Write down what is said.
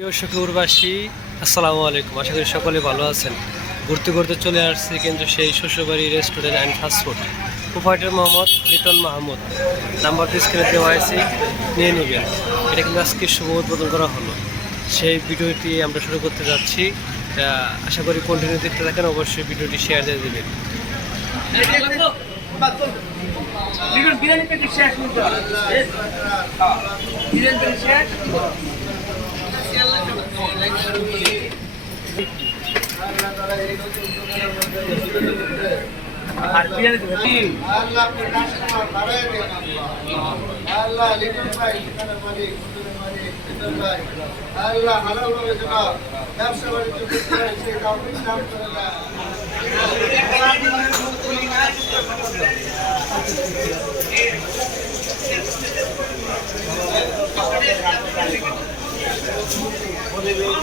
প্রিয় শকুরবাসী আসসালামু আলাইকুম। আশা করি সকলে ভালো আছেন। ঘুরতে ঘুরতে চলে আসছি কিন্তু সেই শ্বশুরবাড়ি restaurant and fast food provider Mohammad Liton Mahmud. নাম্বারটি স্ক্রিনে দেওয়া আছে নিয়ে নেবেন। এটা কিন্তু আজকে শুভ উদ্বোধন করা হলো। সেই ভিডিওটি আমরা শুরু করতে যাচ্ছি। আশা করি কন্টিনিউ দেখতে থাকেন, অবশ্যই ভিডিওটি শেয়ার দিয়ে দেবেন। বিরিয়ানি ব্যবসা বাণিজ্য করতে কাউকে নাম করে না না Gracias.